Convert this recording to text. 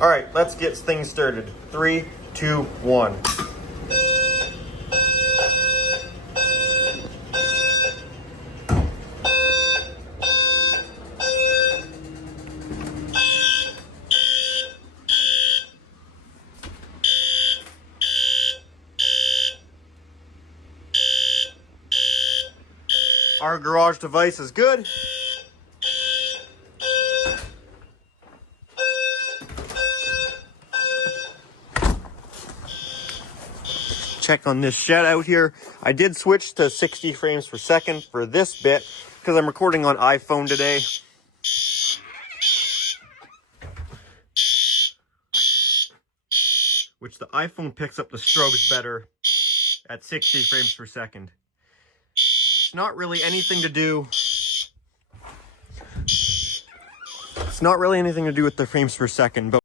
All right, let's get things started. 3, 2, 1. Our garage device is good. Check on this shed out here. I did switch to 60 frames per second for this bit because I'm recording on iPhone today. Which the iPhone picks up the strobes better at 60 frames per second. It's not really anything to do. It's not really anything to do with the frames per second, but